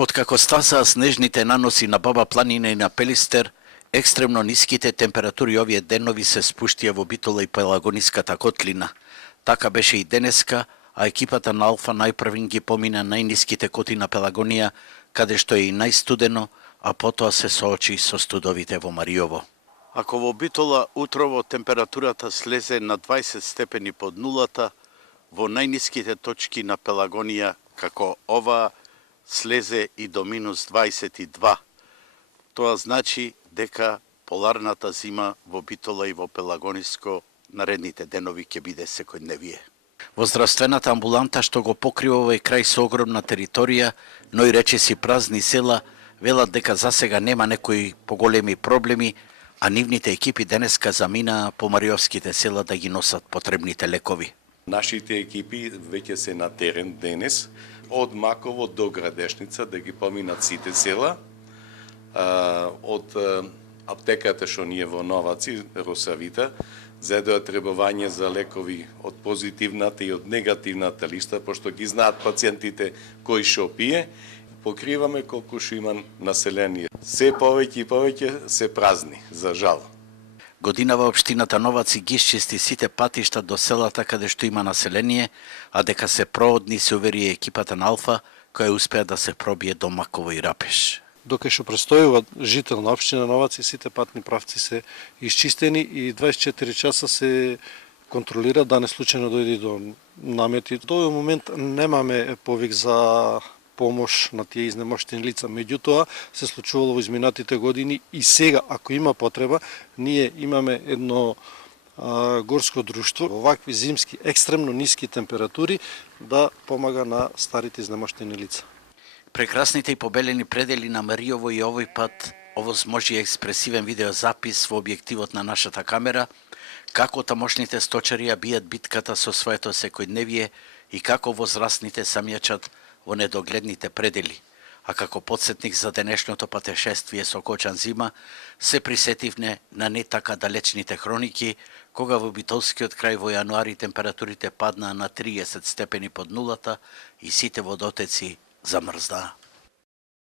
Откако стасаа снежните наноси на Баба Планина и на Пелистер, екстремно ниските температури овие денови се спуштија во Битола и Пелагониската котлина. Така беше и денеска, а екипата на Алфа најпрвин ги помина најниските коти на Пелагонија, каде што е и најстудено, а потоа се соочи со студовите во Мариово. Ако во Битола утрово температурата слезе на 20 степени под нулата, во најниските точки на Пелагонија, како оваа, слезе и до минус 22. Тоа значи дека поларната зима во Битола и во Пелагониско наредните денови ќе биде секојдневие. Во здравствената амбуланта што го покрива овој крај со огромна територија, но и речиси празни села, велат дека засега нема некои поголеми проблеми, а нивните екипи денеска заминаа по мариовските села да ги носат потребните лекови. Нашите екипи веќе се на терен денес, од Маково до Градешница да ги поминат сите села, од аптеката што ние во Новаци, Росавита, зедоа требување за лекови од позитивната и од негативната листа, пошто ги знаат пациентите кои што пие, покриваме колку што има население. Се повеќе и повеќе се празни, за жал. Годинава општината Новаци ги исчисти сите патишта до селата каде што има население, а дека се проводни се увери екипата на Алфа, која успеа да се пробие до Маково и Рапеш. Докај што престојува жител на општина Новаци, сите патни правци се исчистени и 24 часа се контролира да не случајно дојде до намети. До овој момент немаме повик за помош на тие изнемоштени лица. Меѓутоа, се случувало во изминатите години и сега, ако има потреба, ние имаме едно горско друштво, во вакви зимски екстремно ниски температури, да помага на старите изнемоштени лица. Прекрасните и побелени предели на Мариово и овој пат овозможи експресивен видеозапис во објективот на нашата камера, како тамошните сточари ја бијат битката со своето секојдневие и како возрастните самјачат во недогледните предели, а како подсетник за денешното патешествие со Кочан зима, се присетивне на не така далечните хроники, кога во битолскиот крај во јануари температурите паднаа на 30 степени под нулата и сите водотеци замрзнаа.